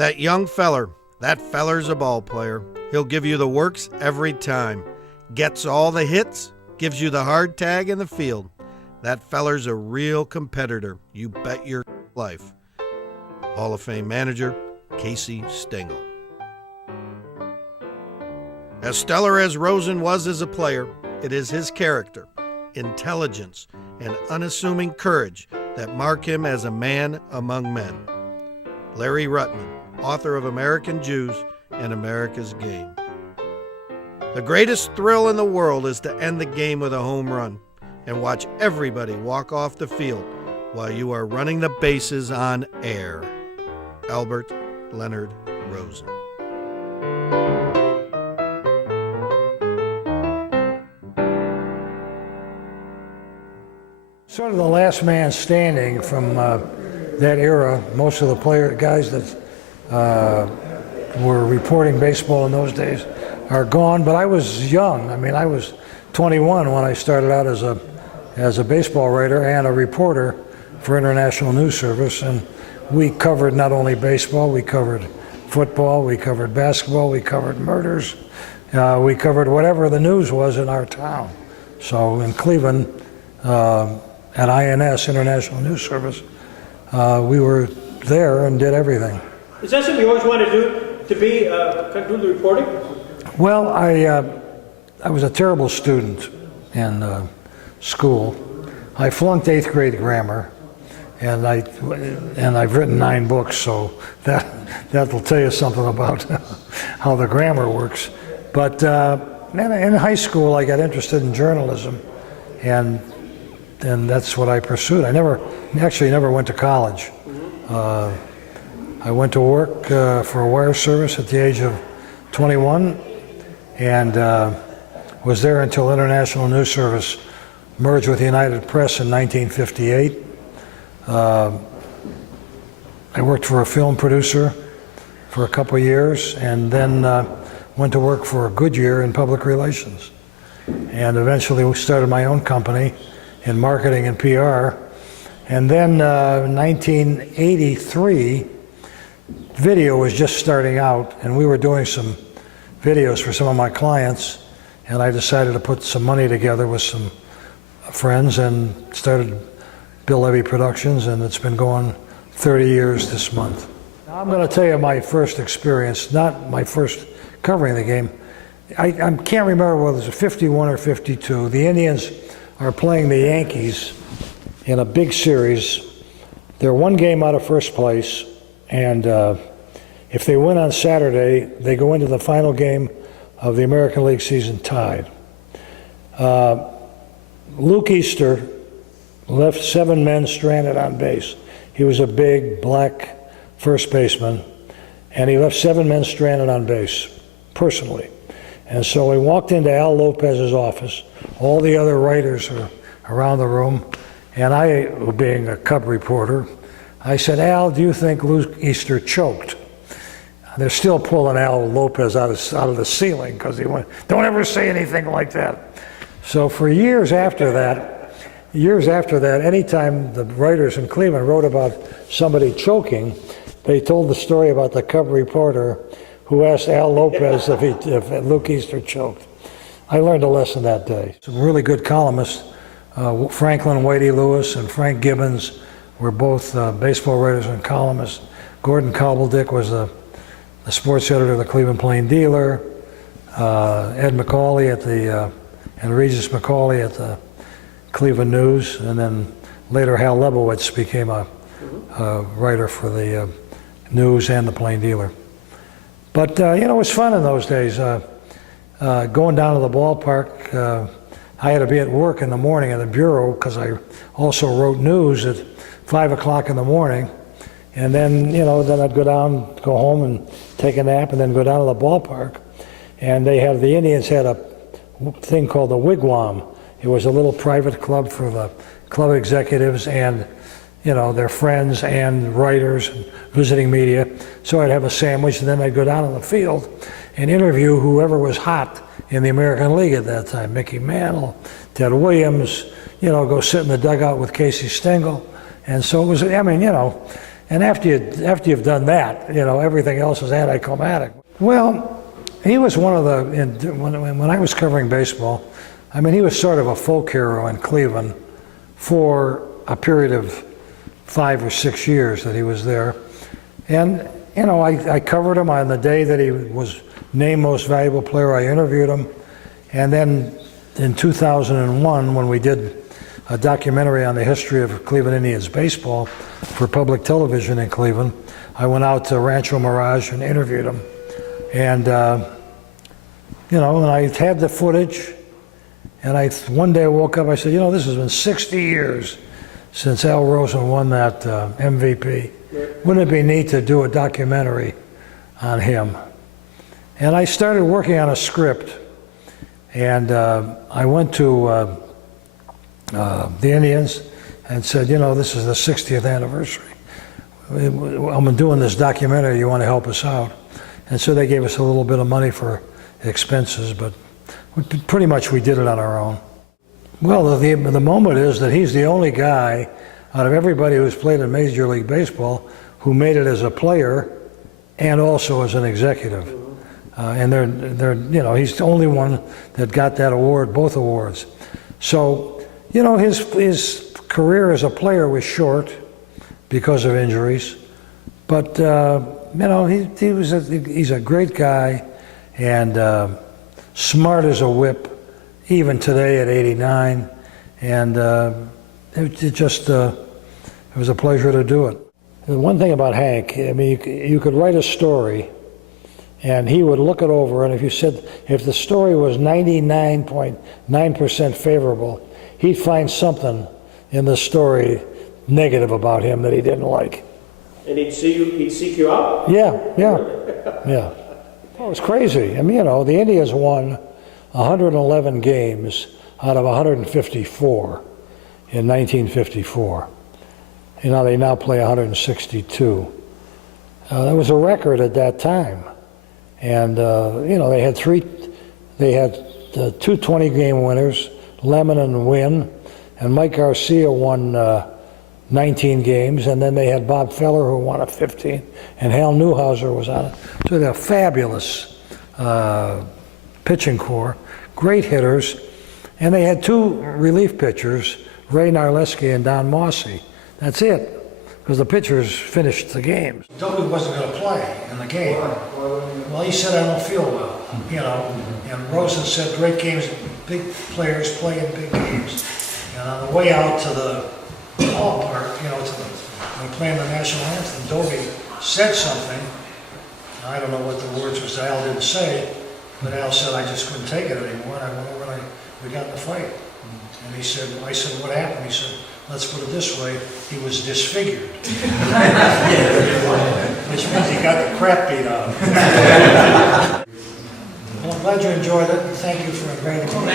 That young that feller's a ball player. He'll give you the works every time. Gets all the hits, gives you the hard tag in the field. That feller's a real competitor. You bet your life. Hall of Fame manager, Casey Stengel. As stellar as Rosen was as a player, it is his character, intelligence, and unassuming courage that mark him as a man among men. Larry Ruttman, author of American Jews and America's Game. The greatest thrill in the world is to end the game with a home run and watch everybody walk off the field while you are running the bases on air. Albert Leonard Rosen. Sort of the last man standing from that era. Most of the guys that were reporting baseball in those days are gone, but I was young. I mean, I was 21 when I started out as a baseball writer and a reporter for International News Service, and we covered not only baseball, we covered football, we covered basketball, we covered murders, we covered whatever the news was in our town. So in Cleveland, at INS, International News Service, we were there and did everything. Is that something you always wanted to do, to do the reporting? Well, I was a terrible student in school. I flunked 8th grade grammar, and I've written 9 books, so that will tell you something about how the grammar works. But in high school, I got interested in journalism, and that's what I pursued. I never went to college. I went to work for a wire service at the age of 21, and was there until International News Service merged with United Press in 1958. I worked for a film producer for a couple of years, and then went to work for Goodyear in public relations. And eventually started my own company in marketing and PR. And then in 1983, video was just starting out, and we were doing some videos for some of my clients, and I decided to put some money together with some friends and started Bill Levy Productions, and it's been going 30 years this month. Now, I'm going to tell you my first experience, not my first covering the game. I can't remember whether it was 51 or 52. The Indians are playing the Yankees in a big series. They're one game out of first place, and if they win on Saturday, they go into the final game of the American League season tied. Luke Easter left 7 men stranded on base. He was a big, black first baseman, and he left 7 men stranded on base, personally. And so he walked into Al Lopez's office. All the other writers are around the room, and I, being a Cub reporter, I said, "Al, do you think Luke Easter choked?" They're still pulling Al Lopez out of the ceiling because he went, "Don't ever say anything like that." So for years after that, anytime the writers in Cleveland wrote about somebody choking, they told the story about the Cub reporter who asked Al Lopez if Luke Easter choked. I learned a lesson that day. Some really good columnists, Franklin Wadey Lewis and Frank Gibbons, were both baseball writers and columnists. Gordon Cobbledick was the sports editor of the Cleveland Plain Dealer. Ed McCauley and Regis McCauley at the Cleveland News, and then later Hal Lebowitz became a writer for the News and the Plain Dealer. But it was fun in those days. Going down to the ballpark, I had to be at work in the morning at the bureau because I also wrote news at 5 o'clock in the morning. And then, then I'd go home and take a nap and then go down to the ballpark. And the Indians had a thing called the Wigwam. It was a little private club for the club executives and, their friends and writers and visiting media. So I'd have a sandwich and then I'd go down on the field and interview whoever was hot in the American League at that time. Mickey Mantle, Ted Williams, go sit in the dugout with Casey Stengel. And so it was, And after you've done that, everything else is anticlimactic. Well, he was one of the, when I was covering baseball, I mean, he was sort of a folk hero in Cleveland for a period of 5 or 6 years that he was there. And, I covered him on the day that he was named Most Valuable Player. I interviewed him. And then in 2001, when we did a documentary on the history of Cleveland Indians baseball for public television in Cleveland, I went out to Rancho Mirage and interviewed him. And, and I had the footage. And one day I woke up, I said, this has been 60 years since Al Rosen won that MVP. Wouldn't it be neat to do a documentary on him? And I started working on a script. And I went to the Indians and said, this is the 60th anniversary. I'm doing this documentary, you want to help us out? And so they gave us a little bit of money for expenses, but pretty much we did it on our own. Well, the moment is that he's the only guy out of everybody who's played in Major League Baseball who made it as a player and also as an executive. And he's the only one that got that award, both awards. So, his career as a player was short because of injuries, but he's a great guy and smart as a whip, even today at 89. And it was a pleasure to do it. The one thing about Hank, I mean, you could write a story. And he would look it over, and if the story was 99.9% favorable, he'd find something in the story negative about him that he didn't like. And he'd seek you out? Yeah. Well, it was crazy. I mean, the Indians won 111 games out of 154 in 1954. They now play 162. That was a record at that time. And they had two 20-game winners, Lemon and Wynn, and Mike Garcia won 19 games, and then they had Bob Feller who won 15, and Hal Newhouser was on it. So they had a fabulous pitching corps, great hitters, and they had 2 relief pitchers, Ray Narleski and Don Mossy. That's it, because the pitchers finished the games. Dougie wasn't going to play in the game. Well, he said, I don't feel well, and Rosen said, great games, big players play in big games. And on the way out to the ballpark, when playing the national anthem, Dougie said something. I don't know what the words was Al didn't say, but Al said, I just couldn't take it anymore. And I went over and we got in a fight. And I said, what happened? He said, let's put it this way, he was disfigured. Which means he got the crap beat out of him. Well, I'm glad you enjoyed it, and thank you for inviting me.